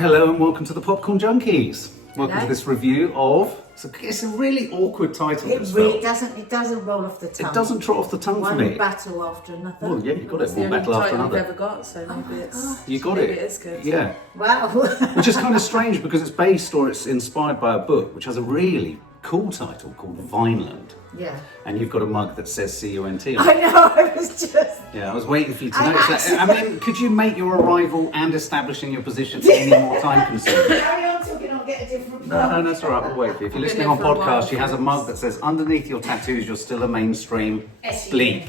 Hello and welcome to the Popcorn Junkies. Welcome Hello. to this review of. It's a really awkward title. It really doesn't. It doesn't roll off the tongue. It doesn't trot off the tongue for me. One battle after another. Well, yeah, you got it. It's the One only battle after title I've another. ever got, so maybe it's. You got maybe it. It is good. Yeah. Wow. Which is kind of strange because it's based or it's inspired by a book which has a really cool title called Vineland. Yeah. And you've got a mug that says C-U-N-T on I it. know. I was just. Yeah, I was waiting for you to I notice that. I mean, could you make your arrival and establishing your position any more time consuming? Carry on talking. I'll get a different. No, that's all right. We'll wait for you. If you're listening on podcast, she has a mug that says, "Underneath your tattoos, you're still a mainstream bleep."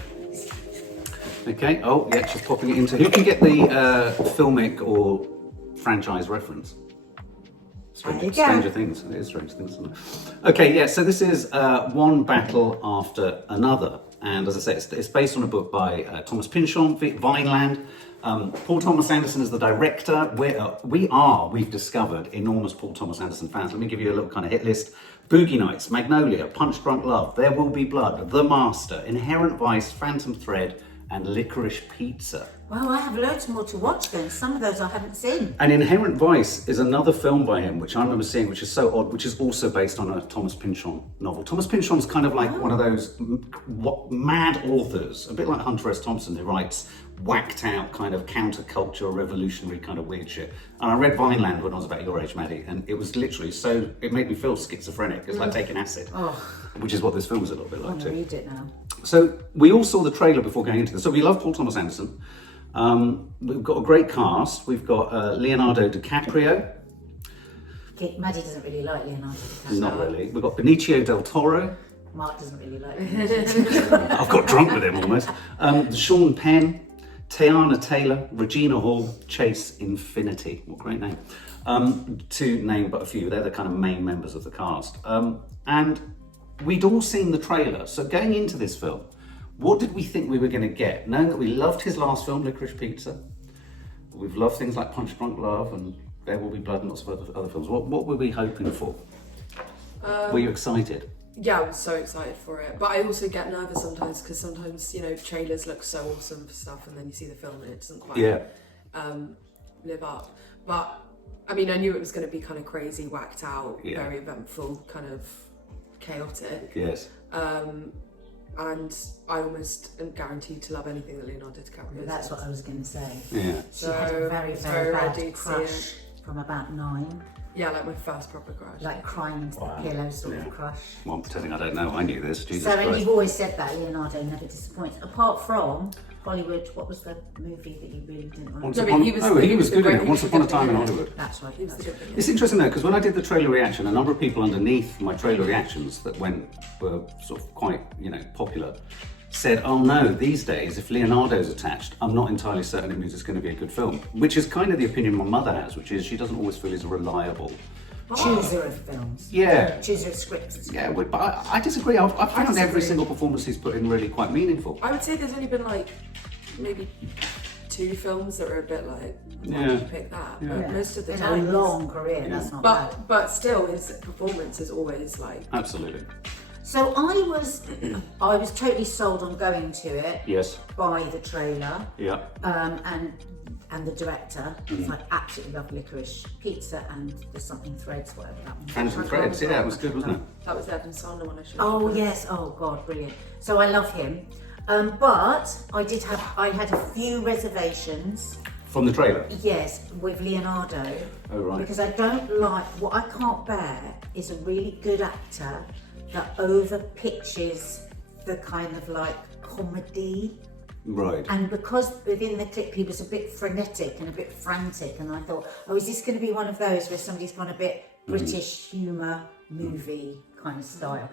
Okay. Oh, yeah, she's popping it into. Who can get the filmic or franchise reference? Stranger Things. It is Stranger Things, isn't it? Okay, yeah. So this is one battle after another, and as I say, it's based on a book by Thomas Pynchon, Vineland. Paul Thomas Anderson is the director. We've discovered enormous Paul Thomas Anderson fans. Let me give you a little kind of hit list. Boogie Nights, Magnolia, Punch Drunk Love, There Will Be Blood, The Master, Inherent Vice, Phantom Thread, and Licorice Pizza. Wow, I have loads more to watch then. Some of those I haven't seen. And Inherent Vice is another film by him, which I remember seeing, which is so odd, which is also based on a Thomas Pynchon novel. Thomas Pynchon's kind of like one of those mad authors, a bit like Hunter S. Thompson, who writes whacked out kind of counterculture, revolutionary kind of weird shit. And I read Vineland when I was about your age, Maddie, and it was literally it made me feel schizophrenic. It's like taking acid, which is what this film is a little bit like too. I'll read it now. So we all saw the trailer before going into this. So we love Paul Thomas Anderson. We've got a great cast. We've got Leonardo DiCaprio. Maddie doesn't really like Leonardo DiCaprio. Not really. We've got Benicio del Toro. Mark doesn't really like him. I've got drunk with him almost. Sean Penn, Teyana Taylor, Regina Hall, Chase Infiniti. What a great name. To name but a few. They're the kind of main members of the cast. And we'd all seen the trailer. So going into this film, what did we think we were going to get? Knowing that we loved his last film, Licorice Pizza. We've loved things like Punch Drunk Love and There Will Be Blood and lots of other films. What were we hoping for? Were you excited? Yeah, I was so excited for it. But I also get nervous sometimes because sometimes, trailers look so awesome for stuff and then you see the film and it doesn't quite live up. But, I mean, I knew it was going to be kind of crazy, whacked out, very eventful, kind of chaotic. Yes. And I almost am guaranteed to love anything that Leonardo DiCaprio does. That's what I was going to say. Yeah. She had a very, very bad crush from about 9. Yeah, like my first proper crush. Like crying into the pillow sort of crush. Well, I'm pretending I don't know. I knew this. Jesus So, and Christ. you've always said that Leonardo never disappoints. Apart from Hollywood, what was the movie that you really didn't like? He was good in it. Once Upon a Time in Hollywood. That's right. It's interesting though, because when I did the trailer reaction, a number of people underneath my trailer reactions that were sort of quite, popular, said, "Oh no, these days, if Leonardo's attached, I'm not entirely certain it means it's going to be a good film." Which is kind of the opinion my mother has, which is she doesn't always feel he's a reliable chooser of films. Yeah. Chooser of scripts. Yeah, but I disagree. I found every single performance he's put in really quite meaningful. I would say there's only been like maybe 2 films that were a bit like, why did you pick that? Yeah. But most of the In time, a long career, that's not bad. but still, his performance is always like. Absolutely. So I was totally sold on going to it. Yes. By the trailer. Yeah. And the director. It's like absolutely love Licorice Pizza and There's Something Threads, whatever that one. Phantom Threads. Yeah, it was good, wasn't it? That was Ed and Sandler one I showed. Oh yes. Oh God, brilliant. So I love him. But I had a few reservations. From the trailer. Yes, with Leonardo. Oh right. Because I don't like, what I can't bear is a really good actor that over pitches the kind of like comedy. Right. And because within the clip he was a bit frenetic and a bit frantic, and I thought, oh, is this going to be one of those where somebody's gone a bit British humour movie kind of style?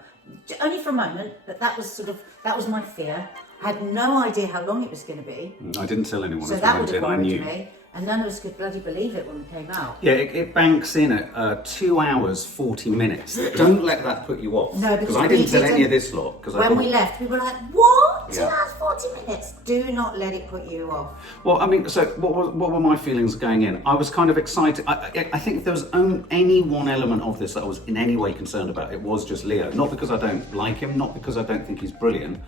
Only for a moment, but that was my fear. I had no idea how long it was going to be. I didn't tell anyone. So that would have worried me. And none of us could bloody believe it when it came out. Yeah, it banks in at 2 hours 40 minutes. Don't let that put you off. No, because I didn't tell any of this lot. When we left, we were like, what? 2 Yeah. hours 40 minutes? Do not let it put you off. Well, I mean, so what were my feelings going in? I was kind of excited. I think if there was any one element of this that I was in any way concerned about, it was just Leo. Not because I don't like him, not because I don't think he's brilliant,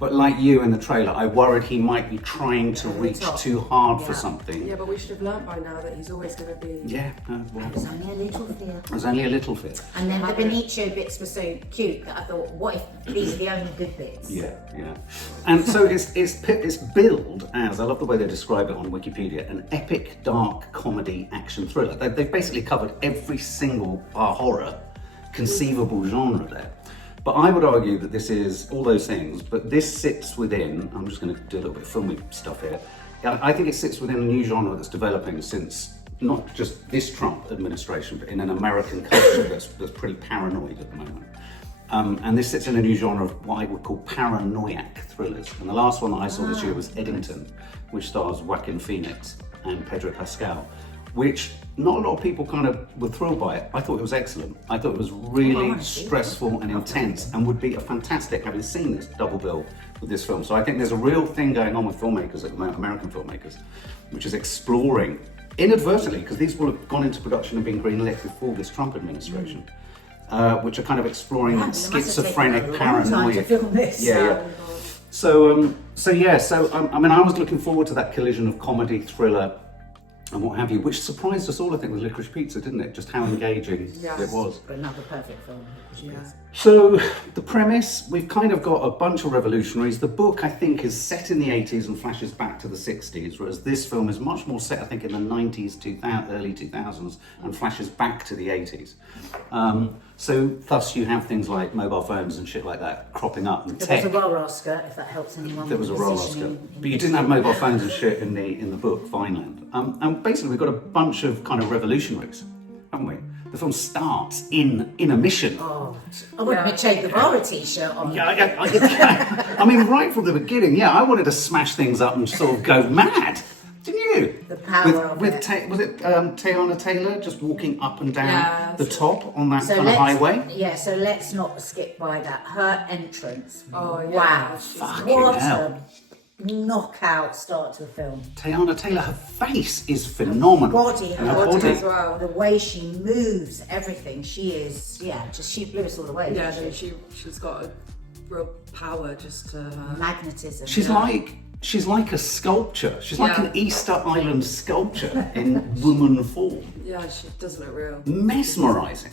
But like you in the trailer, I worried he might be trying to reach too hard for something. Yeah, but we should have learnt by now that he's always going to be... Yeah, well, It was only a little fear. it was only a little bit. And then the Benicio bits were so cute that I thought, what if these are the only good bits? Yeah. And so it's billed as, I love the way they describe it on Wikipedia, an epic, dark comedy action thriller. They've basically covered every single horror conceivable genre there. But I would argue that this is all those things, but this sits within, I'm just going to do a little bit of filmy stuff here. I think it sits within a new genre that's developing since not just this Trump administration, but in an American culture that's pretty paranoid at the moment. And this sits in a new genre of what I would call paranoiac thrillers. And the last one that I saw this year was Eddington, which stars Joaquin Phoenix and Pedro Pascal, which not a lot of people kind of were thrilled by it. I thought it was excellent. I thought it was really stressful and intense and would be a fantastic, having seen this double bill with this film. So I think there's a real thing going on with filmmakers at the moment, American filmmakers, which is exploring, inadvertently, because these will have gone into production and been greenlit before this Trump administration, which are kind of exploring that schizophrenic paranoia. Yeah. So I mean, I was looking forward to that collision of comedy, thriller, and what have you, which surprised us all, I think, with Licorice Pizza, didn't it? Just how engaging it was. Another perfect film. So the premise, we've kind of got a bunch of revolutionaries. The book, I think, is set in the 80s and flashes back to the 60s, whereas this film is much more set, I think, in the 90s, early 2000s, and flashes back to the 80s. So thus you have things like mobile phones and shit like that cropping up. And there was a roller skirt, if that helps anyone. There was a roller skirt, but you didn't have mobile phones and shit in the book Vineland. And basically we've got a bunch of kind of revolutionaries, haven't we? The film starts in a mission. Oh, I wanted to take the Vara t-shirt on. I mean, right from the beginning, I wanted to smash things up and sort of go mad. Didn't you? The power of it. Was it Teyana Taylor just walking up and down the top on that kind of highway? Yeah, so let's not skip by that. Her entrance. Oh, yeah. Wow. Fucking hell. A knockout start to the film. Teyana Taylor, her face is phenomenal. Her body as well. The way she moves, everything. She is, she blew us all away. Yeah, she's got a real power just to... magnetism. She's like a sculpture. She's like an Easter Island sculpture in woman form. Yeah, she does look real. Mesmerising.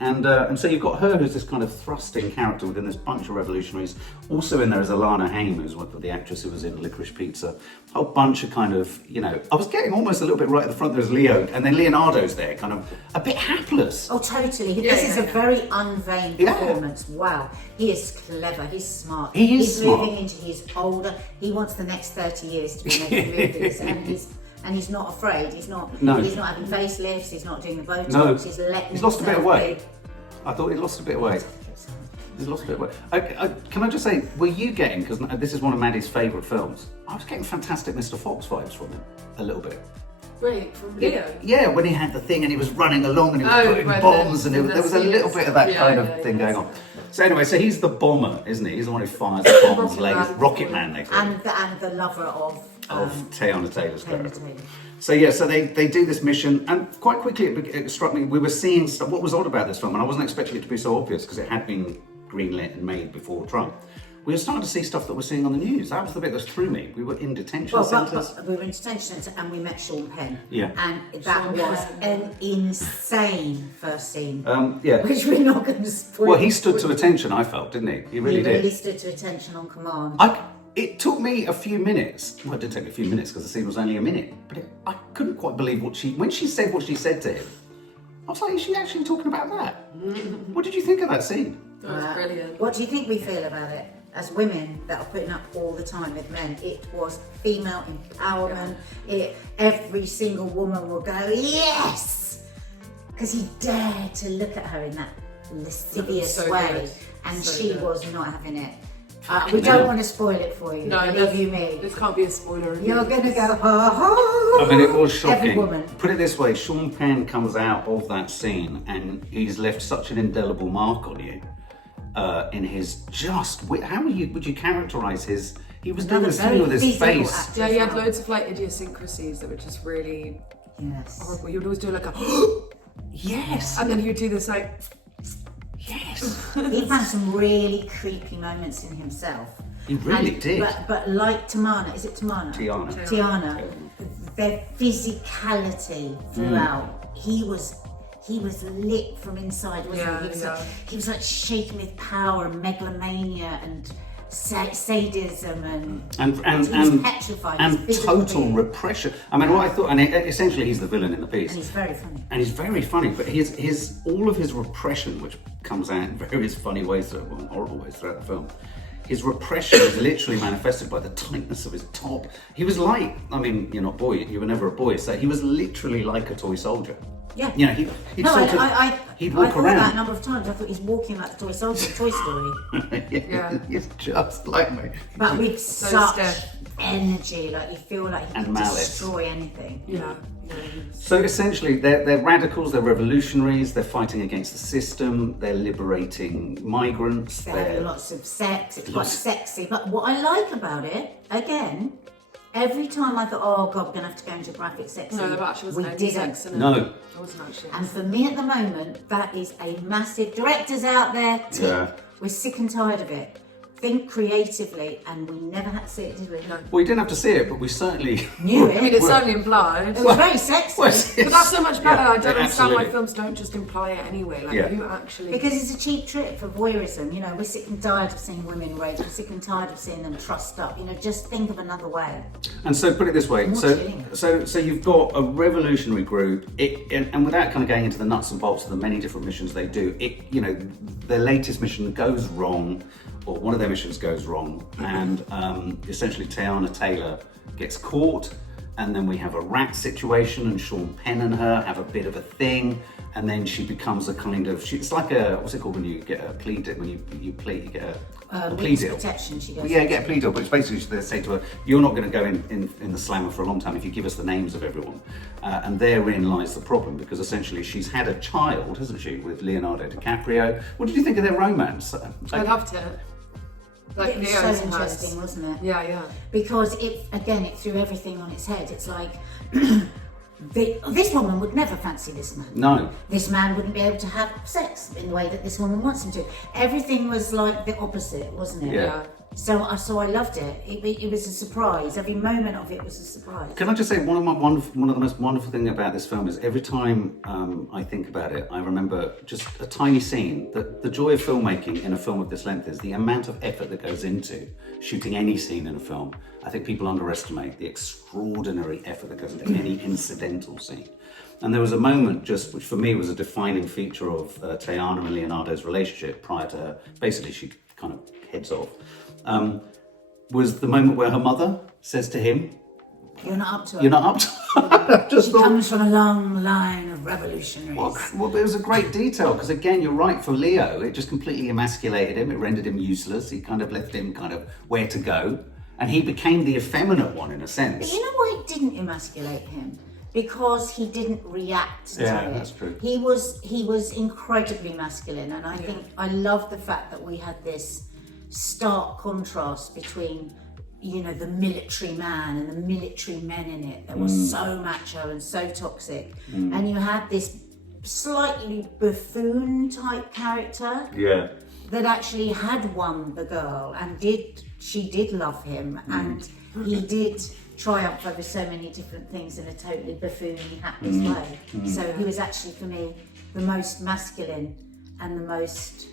And so you've got her, who's this kind of thrusting character within this bunch of revolutionaries. Also in there is Alana Haim, who's the actress who was in Licorice Pizza. A whole bunch of kind of, I was getting almost a little bit right at the front. There's Leo, and then Leonardo's there, kind of a bit hapless. Oh, totally. This is a very unvain performance. Wow. He is clever. He's smart. He's smart. moving into his older. He wants the next 30 years to be making movies, and he's not afraid. He's not having facelifts. He's not doing the Botox. No. He's lost a bit of weight. I thought he lost a bit of weight. He's lost a bit of weight. Can I just say, were you getting, because this is one of Maddie's favourite films, I was getting fantastic Mr. Fox vibes from him, a little bit. Wait, from Leo? Yeah, when he had the thing and he was running along and he was putting bombs and there was a little bit of that kind of thing going on. So anyway, so he's the bomber, isn't he? He's the one who fires the bombs, Rocket Man, they call him. And the lover of Teyana Taylor's character. So they do this mission, and quite quickly it struck me, we were seeing stuff. What was odd about this film, and I wasn't expecting it to be so obvious because it had been greenlit and made before Trump. We were starting to see stuff that we're seeing on the news. That was the bit that threw me. We were in detention centres. We were in detention centre and we met Sean Penn. Yeah. And that was an insane first scene. Yeah. Which we're not going to spoil. Well, he stood to attention, I felt, didn't he? He really did. He really stood to attention on command. It took me a few minutes. Well, it did take me a few minutes because the scene was only a minute. But I couldn't quite believe when she said what she said to him. I was like, is she actually talking about that? What did you think of that scene? That was brilliant. What do you think we feel about it? As women that are putting up all the time with men, it was female empowerment. Every single woman will go, yes! Because he dared to look at her in that lascivious way. And she was not having it. We don't want to spoil it for you. No, believe you me. This can't be a spoiler. You're going to go, ha ha. I mean, it was shocking. Every woman. Put it this way, Sean Penn comes out of that scene and he's left such an indelible mark on you. In his how would you characterise his? He was doing this thing with his face. Yeah, he had loads of idiosyncrasies that were just really horrible. He would always do like a yes, and then he would do this yes. He found some really creepy moments in himself. He really did. But like Tamana, is it Tamana? Teyana. Their physicality throughout. He was lit from inside, wasn't he? He was like shaking with power and megalomania and sadism and he was petrified. And total repression. I mean, what I thought, and essentially he's the villain in the piece. And he's very funny. But his all of his repression, which comes out in various funny ways, horrible ways throughout the film. His repression is literally manifested by the tightness of his top. He was like, I mean, you were never a boy, so he was literally like a toy soldier. Yeah. You know, he'd walk thought around. that a number of times. I thought he's walking like the toy soldier in Toy Story. He's just like me. But with such energy, like you feel like he can malice. destroy anything. Yeah. So essentially, they're radicals, they're revolutionaries, they're fighting against the system, they're liberating migrants. They're having lots of sex, it's quite sexy. But what I like about it, again, every time I thought, oh God, we're going to have to go into graphic sex. No, there actually wasn't any sex in it. No. There wasn't actually. And for me at the moment, that is a massive, directors out there, tip. We're sick and tired of it. Think creatively, and we never had to see it, did we? No. Well, we didn't have to see it, but we certainly knew it. I mean, it's certainly implied. It was very sexy. But that's so much better. I don't understand absolutely. why films don't just imply it anyway. Like, who actually... Because it's a cheap trick for voyeurism. You know, we're sick and tired of seeing women raped. We're sick and tired of seeing them trussed up. You know, just think of another way. And so, put it this way. So you've got a revolutionary group, and without kind of going into the nuts and bolts of the many different missions they do, their latest mission goes wrong, or one of their missions goes wrong, and essentially Teyana Taylor gets caught, and then we have a rat situation, and Sean Penn and her have a bit of a thing, and then she becomes a kind of, it's like a, what's it called when you get a plea deal, when you get a plea deal. Protection, she goes. Yeah, get a plea deal, but it's basically they say to her, you're not going to go in the slammer for a long time if you give us the names of everyone. And therein lies the problem, because essentially she's had a child, hasn't she, with Leonardo DiCaprio. What did you think of their romance? I loved it. Like, it was so interesting, wasn't it? Yeah. Because it threw everything on its head. It's like, this woman would never fancy this man. No. This man wouldn't be able to have sex in the way that this woman wants him to. Everything was like the opposite, wasn't it? Yeah. So I loved it. It was a surprise. Every moment of it was a surprise. Can I just say one of the most wonderful things about this film is every time I think about it, I remember just a tiny scene. The joy of filmmaking in a film of this length is the amount of effort that goes into shooting any scene in a film. I think people underestimate the extraordinary effort that goes into any incidental scene. And there was a moment which for me was a defining feature of Teyana and Leonardo's relationship prior to her. Basically, she kind of heads off. Was the moment where her mother says to him, "You're not up to it. You're not up to it." She comes from a long line of revolutionaries. Well, it was a great detail, because again, you're right, for Leo, it just completely emasculated him. It rendered him useless. He kind of left him kind of where to go. And he became the effeminate one in a sense. But you know why it didn't emasculate him? Because he didn't react to it. Yeah, that's true. He was incredibly masculine, and I think I love the fact that we had this stark contrast between, the military man and the military men in it that were so macho and so toxic, and you had this slightly buffoon type character that actually had won the girl, and she did love him, and he did triumph over so many different things in a totally buffoony, hapless way. So he was actually, for me, the most masculine and the most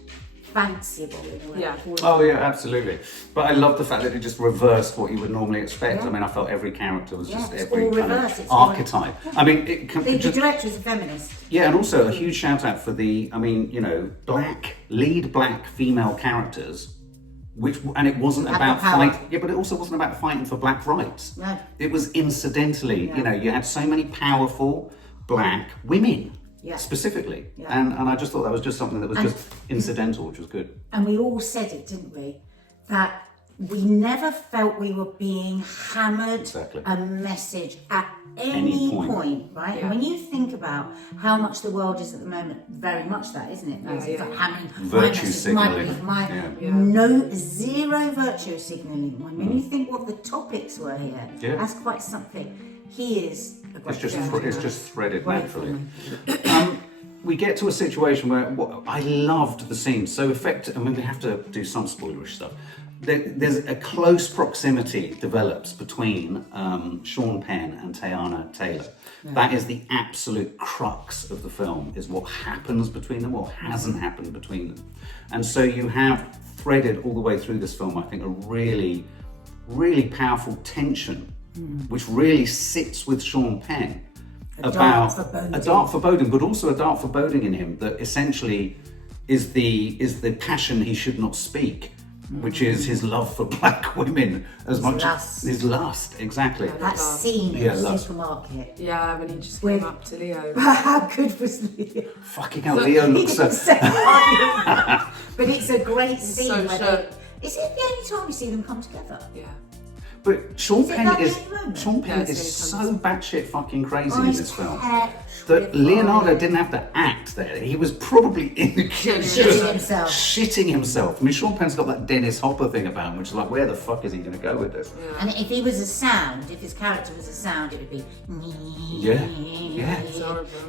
fanciable in a way. Yeah. Oh yeah, absolutely. But I love the fact that it just reversed what you would normally expect. I mean, I felt every character was just every kind of archetype. I mean, the director is a feminist. Yeah, and also a huge shout out for the, lead black female characters. And it wasn't about fighting. Yeah, but it also wasn't about fighting for black rights. No. It was incidentally. Yeah. You had so many powerful black women. Yeah. Specifically. Yeah. And I just thought that was just something that was just incidental, which was good. And we all said it, didn't we? That we never felt we were being hammered a message at any point, right? Yeah. And when you think about how much the world is at the moment, very much that, isn't it? It's like hammering, virtue signaling. Zero virtue signaling. When you think what the topics were here, that's quite something. He is a great It's just threaded naturally. we get to a situation where I loved the scene so effective. I mean, we have to do some spoilerish stuff. There's a close proximity develops between Sean Penn and Teyana Taylor. Yeah. That is the absolute crux of the film, is what happens between them, what hasn't happened between them. And so you have threaded all the way through this film, I think, a really, really powerful tension, which really sits with Sean Penn about a dark foreboding, but also a dark foreboding in him that essentially is the passion he should not speak, which is his love for black women his lust, exactly. Yeah, that scene in the supermarket. Yeah, when he just came up to Leo. How good was Leo? Fucking hell, Leo looks so... But it's a great scene. So is it the only time we see them come together? Yeah. But Sean Penn is so batshit fucking crazy in this film that Leonardo didn't have to act there. He was probably in the kitchen shitting himself. I mean, Sean Penn's got that Dennis Hopper thing about him, which is like, where the fuck is he going to go with this? Yeah. And if he was a sound, if his character was a sound, it would be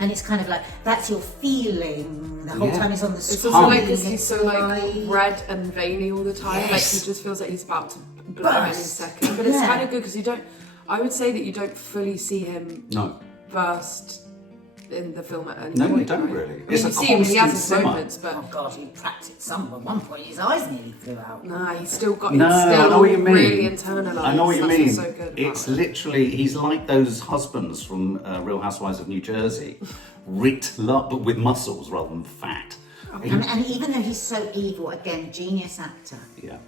and it's kind of like, that's your feeling the whole time he's on the screen. It's also like this, he's so like red and veiny all the time. Like he just feels like he's about to blow any second. But it's kind of good because I would say that you don't fully see him burst in the film at any point. No, you don't really. I mean, it's you see him, he has his moments, but... Oh God, he practiced some. At one point his eyes nearly flew out. Nah, he's still got... No, I know what you mean. Really internalised. I know what you mean. So good it's literally, he's like those husbands from Real Housewives of New Jersey, ripped up but with muscles rather than fat. And even though he's so evil, again, genius actor. Yeah.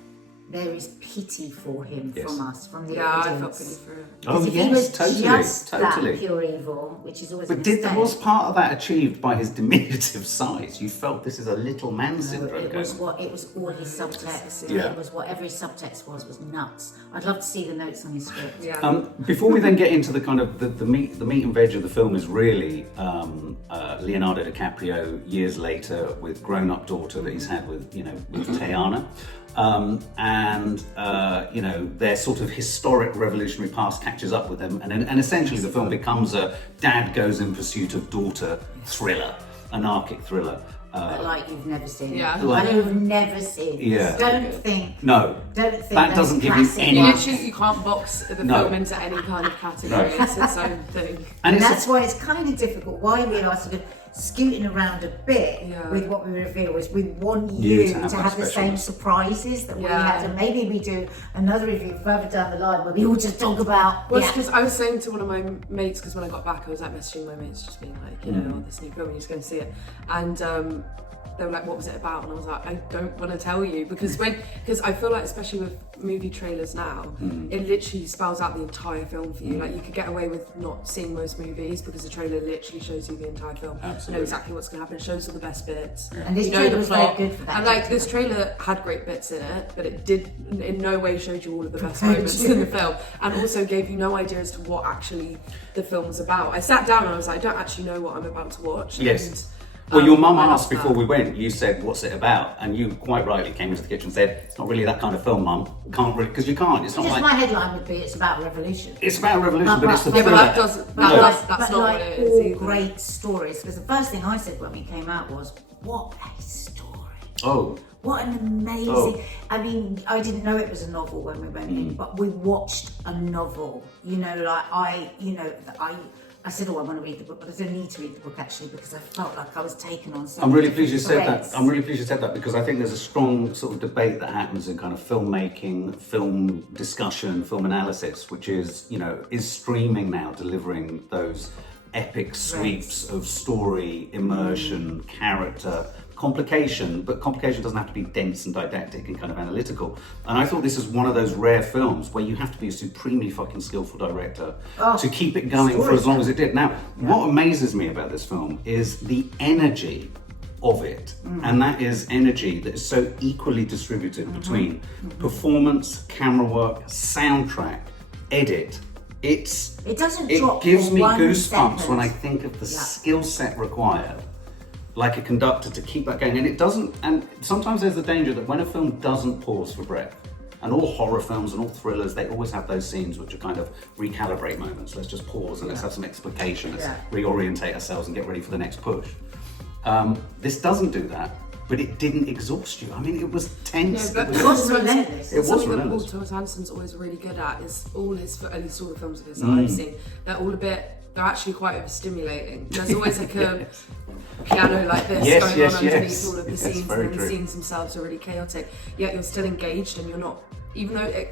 There is pity for him from us, from the audience. I felt pity for him. Oh, if yes, he was totally. Just that pure evil, which is always. But was part of that achieved by his diminutive size? You felt this is a little man syndrome. It was all his subtext. Yeah. It was whatever his subtext was nuts. I'd love to see the notes on his script. Yeah. Before we then get into the kind of the meat and veg of the film is really Leonardo DiCaprio years later with grown-up daughter that he's had with Teyana. Their sort of historic revolutionary past catches up with them, and essentially the film becomes a dad goes in pursuit of daughter thriller, anarchic thriller. Like you've never seen. Yeah. Like you've never seen. Yeah. Don't think that doesn't give you any. You can't box the film into any kind of category. It's its own thing. And that's why it's kind of difficult. Why we are sort of scooting around a bit with what we reveal is we want you to have the same surprises that we had, and maybe we do another review further down the line where we all just talk about. Well, because I was saying to one of my mates, because when I got back I was like messaging my mates just being like, this new film, you're just going to see it, and they were like, what was it about? And I was like, I don't want to tell you, because I feel like, especially with movie trailers now, it literally spells out the entire film for you. Like you could get away with not seeing most movies because the trailer literally shows you the entire film. Absolutely. You know exactly what's going to happen. It shows all the best bits. Yeah. And this trailer was very good for that. And like this trailer had great bits in it, but it did in no way showed you all of the best moments in the film, and also gave you no idea as to what actually the film was about. I sat down and I was like, I don't actually know what I'm about to watch. Yes. Well, your mum asked before we went, you said, what's it about? And you quite rightly came into the kitchen and said, it's not really that kind of film, Mum. Can't really, because you can't. It's not like... my headline would be, it's about revolution. It's about revolution, but it's the thriller. That's not like what it is all either. great stories, because the first thing I said when we came out was, what a story. Oh. What an amazing... I mean, I didn't know it was a novel when we went in, but we watched a novel. I said, I want to read the book, but I don't need to read the book actually, because I felt like I was taken on so I'm really pleased you said that, because I think there's a strong sort of debate that happens in kind of filmmaking, film discussion, film analysis, which is, is streaming now delivering those epic sweeps of story, immersion, character, complication, but complication doesn't have to be dense and didactic and kind of analytical. And I thought this is one of those rare films where you have to be a supremely fucking skillful director to keep it going for as long as it did. Now, what amazes me about this film is the energy of it, and that is energy that is so equally distributed between performance, camera work, soundtrack, edit. It gives me goosebumps when I think of the skill set required, like a conductor, to keep that going. And it doesn't, and sometimes there's the danger that when a film doesn't pause for breath, and all horror films and all thrillers, they always have those scenes which are kind of recalibrate moments. Let's just pause and let's have some explication, let's reorientate ourselves and get ready for the next push. This doesn't do that, but it didn't exhaust you. I mean, it was tense. Yeah, but it was relentless. It was something relentless. that Paul Thomas Anderson's always really good at is all his, at least all the films of his that I've seen, they're all they're actually quite overstimulating. There's always like a piano like this going on underneath all of the scenes, and the scenes themselves are really chaotic, yet you're still engaged and you're not, even though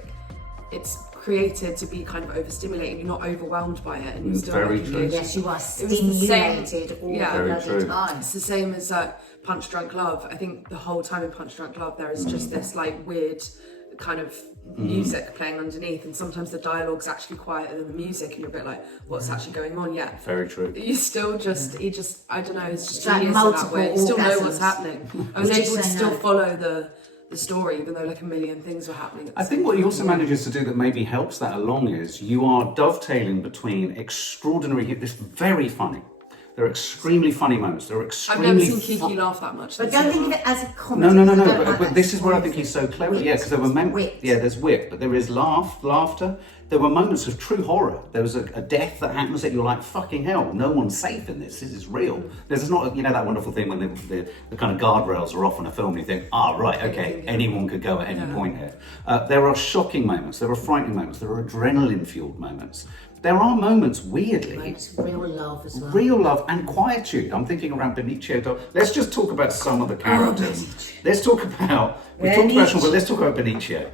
it's created to be kind of overstimulating, you're not overwhelmed by it and you're still Very engaged. true. Yes, you are stimulated all the bloody time. It's the same as Punch Drunk Love. I think the whole time in Punch Drunk Love there is just this like weird kind of music playing underneath, and sometimes the dialogue's actually quieter than the music and you're a bit like, what's actually going on? Yeah, very true. You still just I don't know, it's just like genius in that way. You still know what's happening. I was able to still follow the story, even though like a million things were happening at the I think what he also manages to do that maybe helps that along is you are dovetailing between extraordinary, this very funny. There are extremely funny moments. There are extremely. I've never seen Kiki laugh that much. But don't think of it as a comedy. No. But this is where I think he's so clever. Wit. Yeah, because there were there's wit, but there is laughter. There were moments of true horror. There was a death that happens that you're like, fucking hell, no one's safe in this. This is real. There's not, that wonderful thing when the kind of guardrails are off on a film and you think, right, okay, anyone could go at any point here. There are shocking moments. There are frightening moments. There are adrenaline-fueled moments. There are moments, weirdly, It's real love as well. real love and quietude. I'm thinking around Benicio del Toro. Let's just talk about some of the characters. Let's talk about, we talked about Sean, but let's talk about Benicio.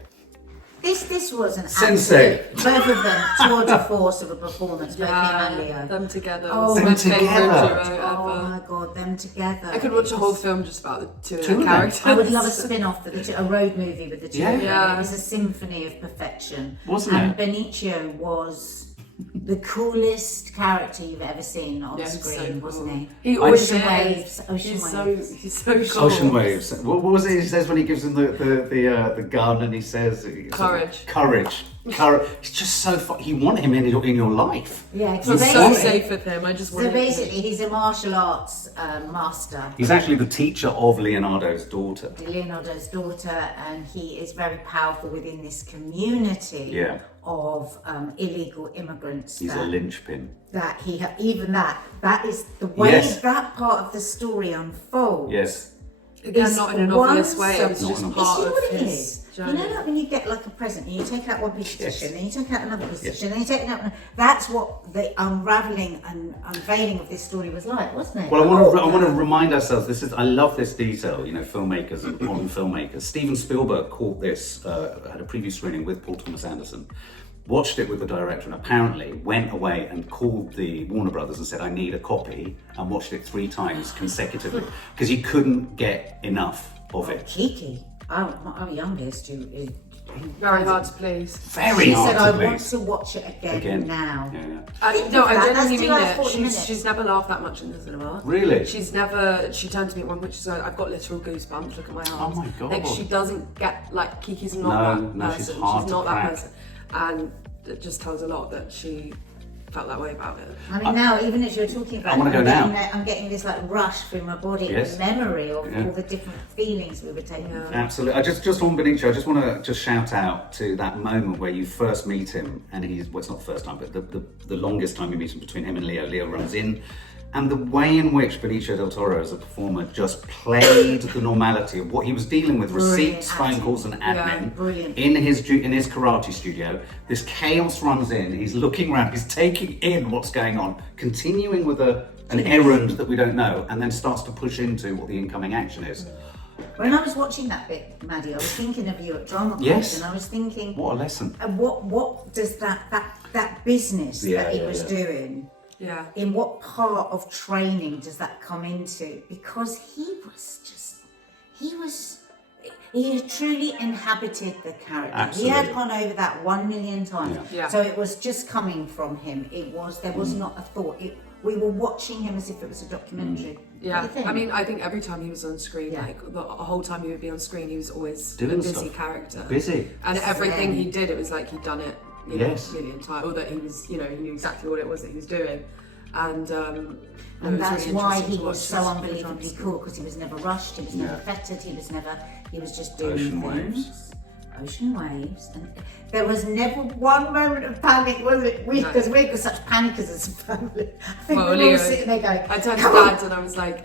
This was an Sensei. absolute, both of them, tour de force of a performance, both him and Leo. Them together. Oh, was them my favourite together. duo Oh ever. my god, them together. I could watch a whole film just about the two Two of them. characters. I would love a spin-off, a road movie with the two of them. Yeah. It was a symphony of perfection. Wasn't and it? Benicio was the coolest character you've ever seen on screen, wasn't he? He always Ocean is. Waves. He's so cool. Ocean Waves. What was it he says when he gives him the gun and he says... Courage. Courage. It's just so fun. You want him in your life. Yeah, I'm so safe with him. I just want So basically, he's a martial arts master. He's actually the teacher of Leonardo's daughter. Leonardo's daughter, and he is very powerful within this community of illegal immigrants. He's a linchpin. That that is the way that part of the story unfolds. Yes. Again, not in an obvious way. It's just part of his journey. You know, like when you get like a present and you take out one piece of tissue, and then you take out another piece of tissue, and then you take out. That's what the unraveling and unveiling of this story was like, wasn't it? Well, I want to remind ourselves. I love this detail. Filmmakers and modern filmmakers. Steven Spielberg caught this. Had a preview screening with Paul Thomas Anderson. Watched it with the director and apparently went away and called the Warner Brothers and said, I need a copy, and watched it 3 times consecutively because he couldn't get enough of it. Cheeky. Our youngest is very hard to please. Very hard to I please. want to watch it again now. Yeah. I genuinely mean it. She's never laughed that much in the cinema. Really? She turned to me at one point, she said, I've got literal goosebumps, look at my arms. Oh my God. Like, she doesn't get, like, Kiki's not that person. She's hard to not crack. that person. And it just tells a lot that she felt that way about it. I mean, now, even as you're talking about I want to go now. I'm getting this like rush through my body, memory of all the different feelings we were taking. Absolutely. I just on Benicio, I just want to just shout out to that moment where you first meet him, and it's not the first time, but the longest time you meet him between him and Leo. Leo runs in, and the way in which Benicio del Toro as a performer just played the normality of what he was dealing with, receipts, phone calls and admin in his karate studio. This chaos runs in, he's looking around, he's taking in what's going on, continuing with an errand that we don't know, and then starts to push into what the incoming action is. When I was watching that bit, Maddie, I was thinking of you at Drama Class, and I was thinking, what a lesson. And what does that business that he was doing? Yeah. In what part of training does that come into? Because he had truly inhabited the character. Absolutely. He had gone over that 1 million times. Yeah. So it was just coming from him. There was not a thought. We were watching him as if it was a documentary. Yeah, I mean, I think every time he was on screen, like the whole time he would be on screen, he was always a busy character. Busy. And everything he did, it was like he'd done it a million times, or that he was, he knew exactly what it was that he was doing. And that's really why interesting he to was watch so his unbelievably cool, because he was never rushed, he was never fettered, he was just doing Ocean things. Waves. ocean waves, and there was never one moment of panic, was it? Because we were such panickers as a family. I think we were all sitting there going, I turned to Dad and I was like,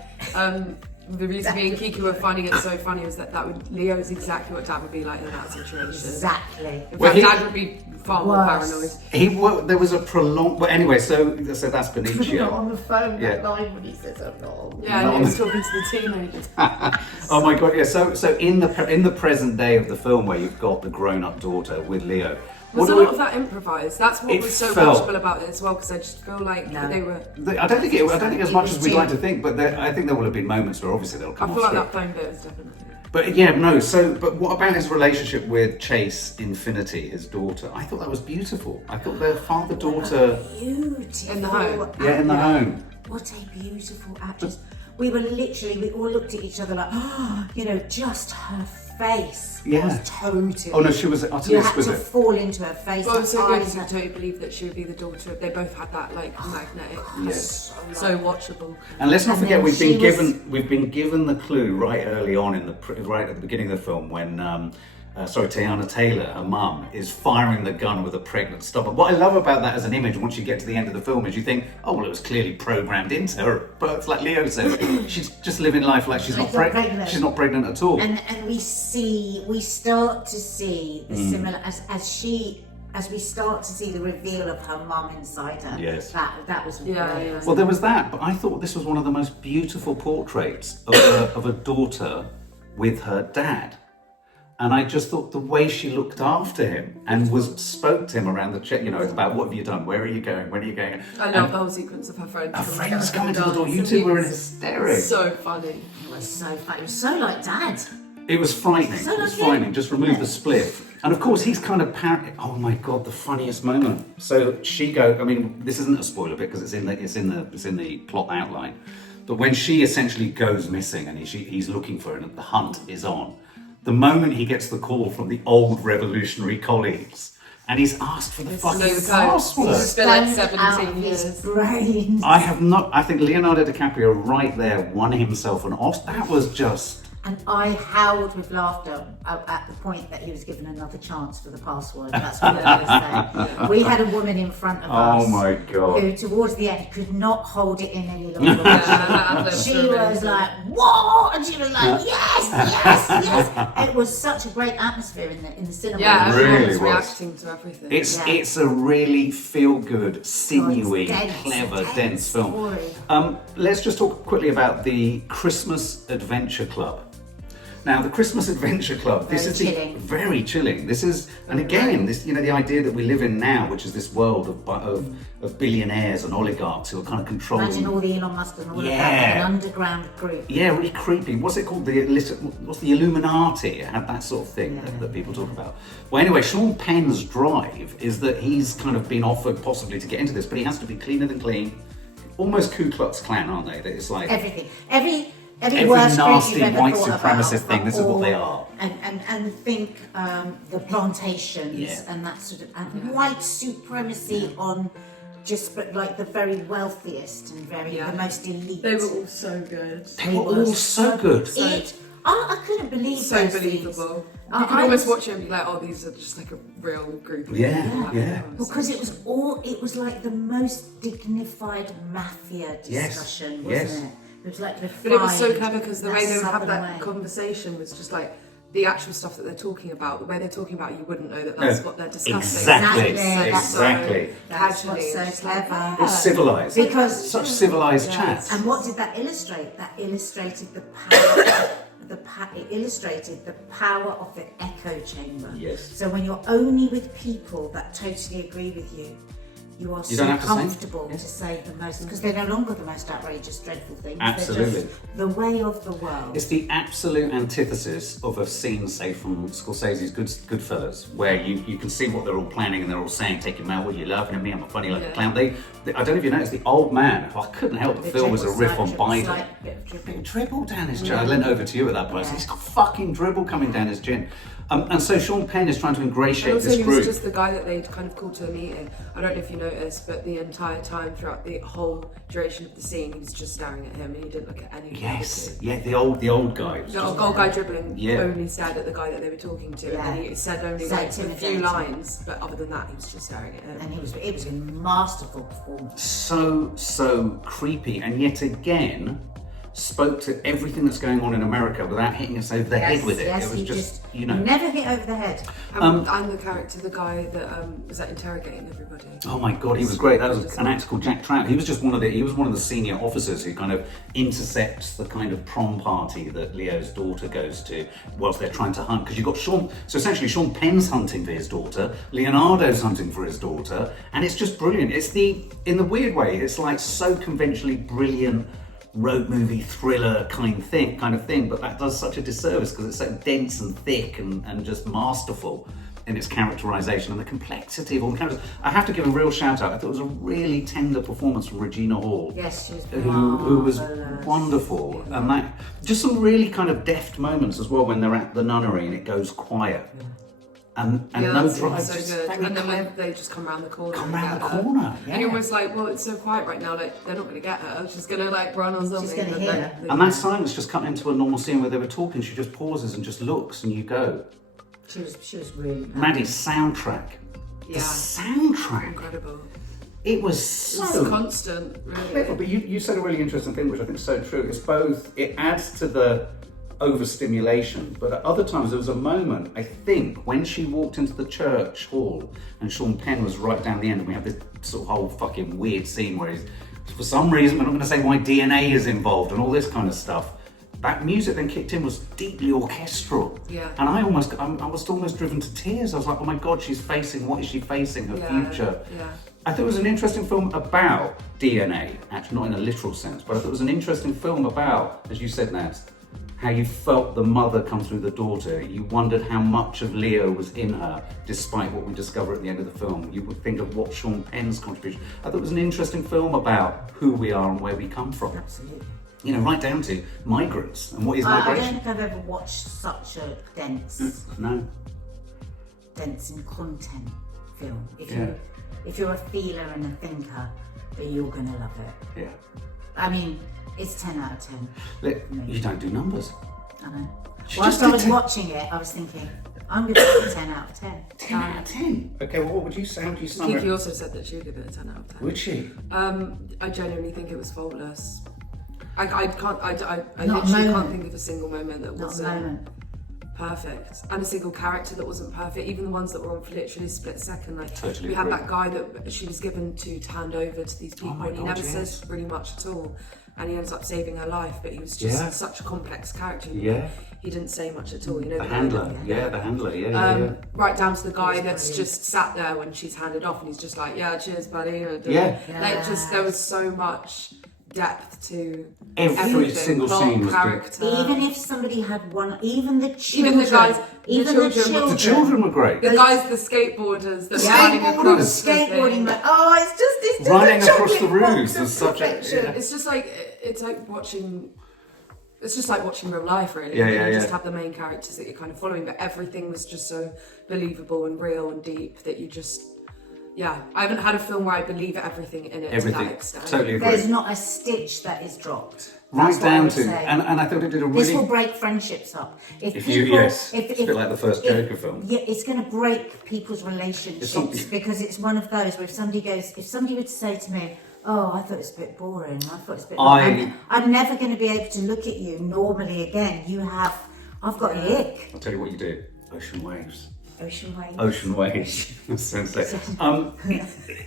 the reason me and Kiki were finding it so funny was that Leo is exactly what Dad would be like in that situation. Exactly. In fact, Dad would be far more paranoid. There was a prolonged. But anyway, so that's Benicio. You're not on the phone that line when he says I'm not on. Yeah, and he was talking to the teenagers. Oh my god, yeah. So in the present day of the film, where you've got the grown-up daughter with Leo. Was a lot of that improvised? That's what was so watchable about it as well, because I just feel like they were. I don't think as much as we'd like to think, but I think there will have been moments where obviously they'll come off. I feel like that phone bit was definitely. But yeah, no. But what about his relationship with Chase Infiniti, his daughter? I thought that was beautiful. I thought their father-daughter beautiful in the home. Yeah, in the home. What a beautiful actress. We all looked at each other like, just her face was totally. Oh no, she was utterly exquisite. You had to fall into her face. Well, it was so good to totally believe that she would be the daughter. They both had that magnetic, so watchable. And let's not forget, we've been given the clue right early on right at the beginning of the film when Teyana Taylor, her mum, is firing the gun with a pregnant stubborn. What I love about that as an image, once you get to the end of the film, is you think, oh well, it was clearly programmed into her. But it's like Leo says, she's just living life like she's not pregnant. She's not pregnant at all. And we start to see the similar as we start to see the reveal of her mum inside her. Yes. That was brilliant. Well, there was that, but I thought this was one of the most beautiful portraits of a daughter with her dad. And I just thought the way she looked after him and spoke to him around the chat, it's about what have you done, where are you going, when are you going? I love the whole sequence of her friends. Her friends coming to the door, you two were in hysterics. So funny. It was so funny. It was so like Dad. It was frightening. It was frightening. Just remove the spliff. And of course, he's kind of oh my god, the funniest moment. So she goes. I mean, this isn't a spoiler bit because it's in the plot outline. But when she essentially goes missing and he's looking for her and the hunt is on, the moment he gets the call from the old revolutionary colleagues and he's asked for the fucking password. It's been like 17 years. Brains. I think Leonardo DiCaprio right there won himself an Oscar. That was just. And I howled with laughter at the point that he was given another chance for the password. That's what I was saying. We had a woman in front of us. Oh my god! Who, towards the end, could not hold it in any longer. She was like, "What?" And she was like, "Yes." It was such a great atmosphere in the cinema. Yeah, everyone was reacting to everything. It's a really feel-good, sinewy, clever, dense film. Let's just talk quickly about the Christmas Adventure Club. Now, the Christmas Adventure Club, very chilling. This is, and again, this the idea that we live in now, which is this world of billionaires and oligarchs who are kind of controlling. Imagine all the Elon Musk and all of that, an underground group. Yeah, really creepy. What's it called? What's the Illuminati? It had that sort of thing that people talk about. Well, anyway, Sean Penn's drive is that he's kind of been offered possibly to get into this, but he has to be cleaner than clean. Almost Ku Klux Klan, aren't they? That it's like everything. Every nasty white supremacist thing, this is what they are. And think the plantations and that sort of white supremacy on just like the very wealthiest and the most elite. They were all so good. They were all so good. I couldn't believe so those believable. Things. You could almost watch it and be like, oh, these are just like a real group of people. Because it was like the most dignified mafia discussion, wasn't it? It was like but it was so clever because the way they would have that conversation was just like the actual stuff that they're talking about. The way they're talking about, you wouldn't know that that's what they're discussing. Exactly. That's what's so clever. It's civilized. Because such civilized chat. And what did that illustrate? That illustrated the power. It illustrated the power of the echo chamber. Yes. So when you're only with people that totally agree with you, you are so comfortable to say the most, because they're no longer the most outrageous, dreadful things. Absolutely. They're just the way of the world. It's the absolute antithesis of a scene, say, from Scorsese's Goodfellas, where you can see what they're all planning and they're all saying, take him out, what you're laughing at me, I'm a funny like a clown. I don't know if you noticed, the old man, I couldn't help but feel was a riff on Biden. Bit of dribble down his chin. I leant over to you at that point. He's got fucking dribble coming down his chin. And so Sean Penn is trying to ingratiate And also, this he group. was just the guy that they'd kind of called to a meeting. I don't know if you noticed, but the entire time throughout the whole duration of the scene, he was just staring at him, and he didn't look at anyone. Yes, yeah, the old guy. The old guy dribbling Yeah. only stared at the guy that they were talking to, and then he said only So like a few intimidating. lines, but other than that, he was just staring at him. And it was a masterful performance. So creepy, and yet again spoke to everything that's going on in America without hitting us over the head with it. Yes, It was he just, you know. never hit over the head. And the character, the guy that was interrogating everybody. Oh my God, he was great. That was an actor called Jack Trout. He was just one of the senior officers who kind of intercepts the kind of prom party that Leo's daughter goes to whilst they're trying to hunt. Because you've got so essentially Sean Penn's hunting for his daughter, Leonardo's hunting for his daughter, and it's just brilliant. In the weird way, it's like so conventionally brilliant road movie thriller kind of thing, but that does such a disservice because it's so dense and thick and just masterful in its characterization and the complexity of all the characters. I have to give a real shout out. I thought it was a really tender performance from Regina Hall. Yes, she was who was marvellous. wonderful, and that just some really kind of deft moments as well when they're at the nunnery and it goes quiet. And no that's drive. so good. And then when they just come around the corner. Come and round get the her. corner, yeah. And you're almost like, well, it's so quiet right now, like they're not going to get her. She's going to like run or something. gonna but hear then- her. And that silence just cut into a normal scene where they were talking. She just pauses and just looks, and you go. She was really Maddie's soundtrack. The Yeah. soundtrack. Incredible. It was It's so constant, really. clever. But you said a really interesting thing, which I think is so true. It's both. It adds to the overstimulation, but at other times there was a moment, I think, when she walked into the church hall and Sean Penn was right down the end, and we have this sort of whole fucking weird scene where he's, for some reason, we're not going to say why DNA is involved and all this kind of stuff. That music then kicked in was deeply orchestral. Yeah. And I was almost driven to tears. I was like, oh my God, what is she facing? Her future. Yeah. I thought it was an interesting film about DNA, actually not in a literal sense, but I thought it was an interesting film about, as you said, Naz, how you felt the mother come through the daughter. You wondered how much of Leo was in her, despite what we discover at the end of the film. You would think of what Sean Penn's contribution. I thought it was an interesting film about who we are and where we come from. Absolutely. You know, right down to migrants and what is I don't migration. think I've ever watched such a dense No. in content film. Yeah. If you're a feeler and a thinker, then you're gonna love it. Yeah. I mean, it's 10 out of 10. You don't do numbers. I know. She Whilst just I did was 10. watching it, I was thinking, I'm gonna give it a 10 out of 10. 10 out of 10. Okay, well, what would you say? How would you sum Kiki it? also said that she would give it a 10 out of 10. Would she? I genuinely think it was faultless. I literally moment. can't think of a single moment that Not a wasn't moment. perfect, and a single character that wasn't perfect. Even the ones that were on for literally a split second. Like Totally we had agree. that guy that she was given to hand over to these people, my and he God, never yes. says really much at all. And he ends up saving her life, but he was just Yeah. such a complex character. Yeah. He didn't say much at all. You know, The guy handler. that- Yeah, the handler. Yeah. Right down to the guy was that's brilliant. just sat there when she's handed off, and he's just like, "Yeah, cheers, buddy." Yeah. Like just there was so much depth to Every everything. single Plot, scene was good. character. Even if somebody had one, even the children, Even the guys- even the the children- The children were great. The guys, the skateboarders, that were running skateboarders. across the skateboarding, thing. like, oh, it's just Running a across the chocolate box roofs of was such a- perfection. yeah. It's just like watching. It's just like watching real life, really. Yeah, You yeah, just yeah. have the main characters that you're kind of following, but everything was just so believable and real and deep that you just. Yeah, I haven't had a film where I believe everything in it to Everything. that extent. Totally agree. There's not a stitch that is dropped. Right That's what I down would to, say. and I thought it did a This will really. break friendships up. If you, yes, it's a bit like the first if- Joker film. Yeah, it's going to break people's relationships something- because it's one of those where if somebody would say to me, "Oh, I thought it's a bit boring. I thought it's a bit." I'm never going to be able to look at you normally again. I've got the ick. I'll tell you what you do. Ocean waves. Ocean waves. Ocean waves. Sensei.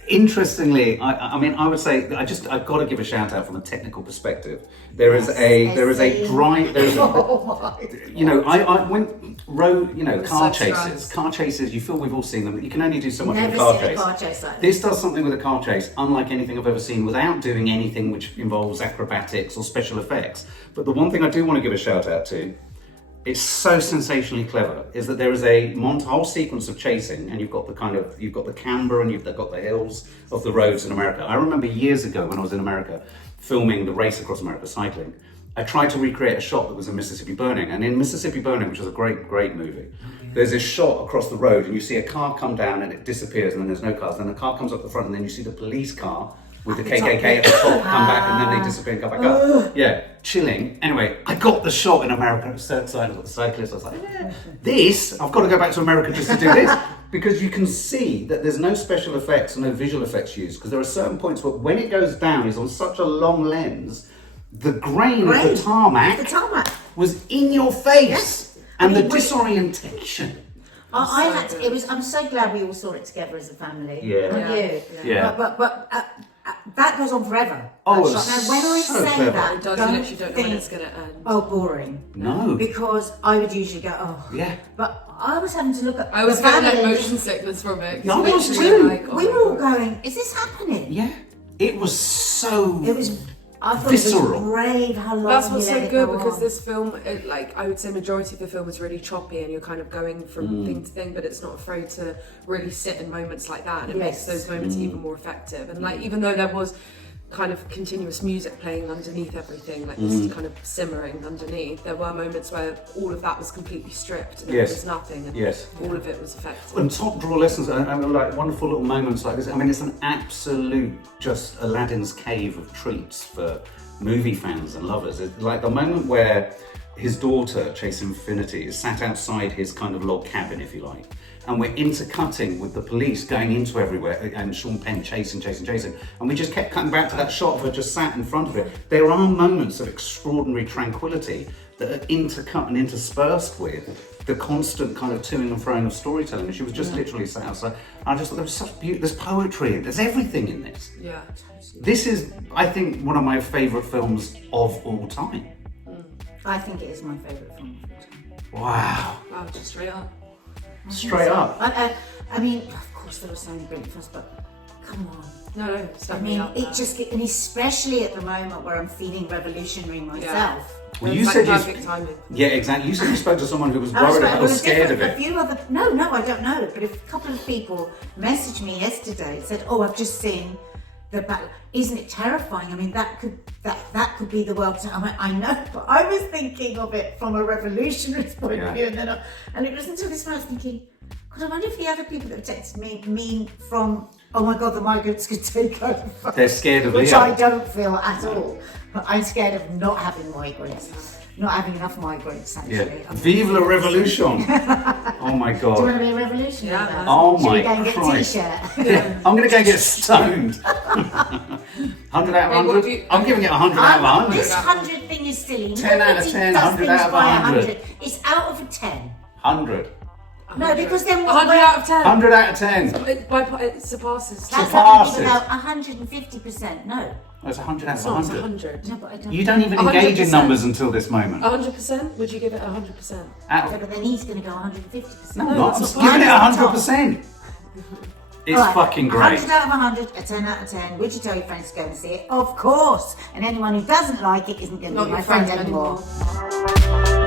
Interestingly, I mean, I would say I've got to give a shout out from a technical perspective. There is a drive. Oh my. You know, I when road, you know, was car so chases. stressed. Car chases. You feel we've all seen them. You can only do so much Never with a car seen a chase. car chase like This does something with a car chase unlike anything I've ever seen without doing anything which involves acrobatics or special effects. But the one thing I do want to give a shout out to, it's so sensationally clever, is that there is a whole sequence of chasing, and you've got the camber and you've got the hills of the roads in America. I remember years ago when I was in America filming the race across America, cycling, I tried to recreate a shot that was in Mississippi Burning, and in Mississippi Burning, which is a great movie, there's this shot across the road and you see a car come down and it disappears and then there's no cars. Then the car comes up the front and then you see the police car with the KKK at the top come back and then they disappear and come back up. Yeah, chilling. Anyway, I got the shot in America. It was so excited. I got the cyclist. I was like, this, I've got to go back to America just to do this. Because you can see that there's no special effects and no visual effects used. Because there are certain points where when it goes down, it's on such a long lens, the grain of the tarmac was in your face. And the disorientation. I had to, I'm so glad we all saw it together as a family. Yeah. But that goes on forever. Oh, now, when I say clever. that, It does, you literally don't know when it's going to end. Oh, boring. No. Because I would usually go, oh. Yeah. But I was having to look at I was the getting like family. motion sickness from it. Yeah, I was Literally, too. like, oh We my were all God. going, is this happening? Yeah. It was so I thought visceral. it was brave how long That's what's you so let it good go because on. this film, I would say majority of the film is really choppy and you're kind of going from thing to thing, but it's not afraid to really sit in moments like that and it makes those moments even more effective. And like, even though there was kind of continuous music playing underneath everything, like this kind of simmering underneath, there were moments where all of that was completely stripped and there was nothing and all of it was effective. And top draw lessons and like wonderful little moments like this. I mean, it's an absolute just Aladdin's cave of treats for movie fans and lovers. It's like the moment where his daughter, Chase Infiniti, is sat outside his kind of log cabin, if you like. And we're intercutting with the police going into everywhere and Sean Penn chasing. And we just kept cutting back to that shot of her just sat in front of it. There are moments of extraordinary tranquility that are intercut and interspersed with the constant kind of toing and froing of storytelling. And she was just literally sat outside. I just thought there was such beauty, there's poetry, there's everything in this. Yeah. This is, I think, one of my favourite films of all time. I think it is my favourite film of all time. Wow. Wow, just straight up. Straight up. I mean, of course there was something brilliant for us, but come on. No, I mean, and especially at the moment where I'm feeling revolutionary myself. Well, you like said perfect timing. Yeah, exactly. You said you spoke to someone who was worried about or scared of it. No, I don't know. But a couple of people messaged me yesterday and said, "Oh, I've just seen the battle. Isn't it terrifying? I mean, that could be the world." I know, but I was thinking of it from a revolutionary point of view, and it was until this moment I was thinking, God, I wonder if the other people that have texted me mean from, oh my God, the migrants could take over. They're scared of which Leo. I don't feel at all. But I'm scared of not having migrants. Not having enough migrants, actually. Yeah. Vive la revolution! Oh my God. Do you want to be a revolutionary? Yeah. Oh Should my we go and get a Christ. t-shirt? Yeah. I'm going to go and get stoned. 100 out of 100? I'm giving it 100 out of 100. This 100 thing is silly. 10 out of Nobody 10, does 100 things out of by 100. It's out of a 10. 100. No, because then 100 out of 10. 100 out of 10. It surpasses. That's Surpasses. about 150%. No. That's 100 out of It's not 100. 100. No, but I don't. You don't even engage in 100%. numbers until this moment. 100%? Would you give it 100%? Out Yeah, but then he's going to go 150%. No, No, I'm that's giving it not 100%. It's Alright, fucking great. 100 out of 100, a 10 out of 10. Would you tell your friends to go and see it? Of course. And anyone who doesn't like it isn't going to Not be my your friend friend anymore. anymore.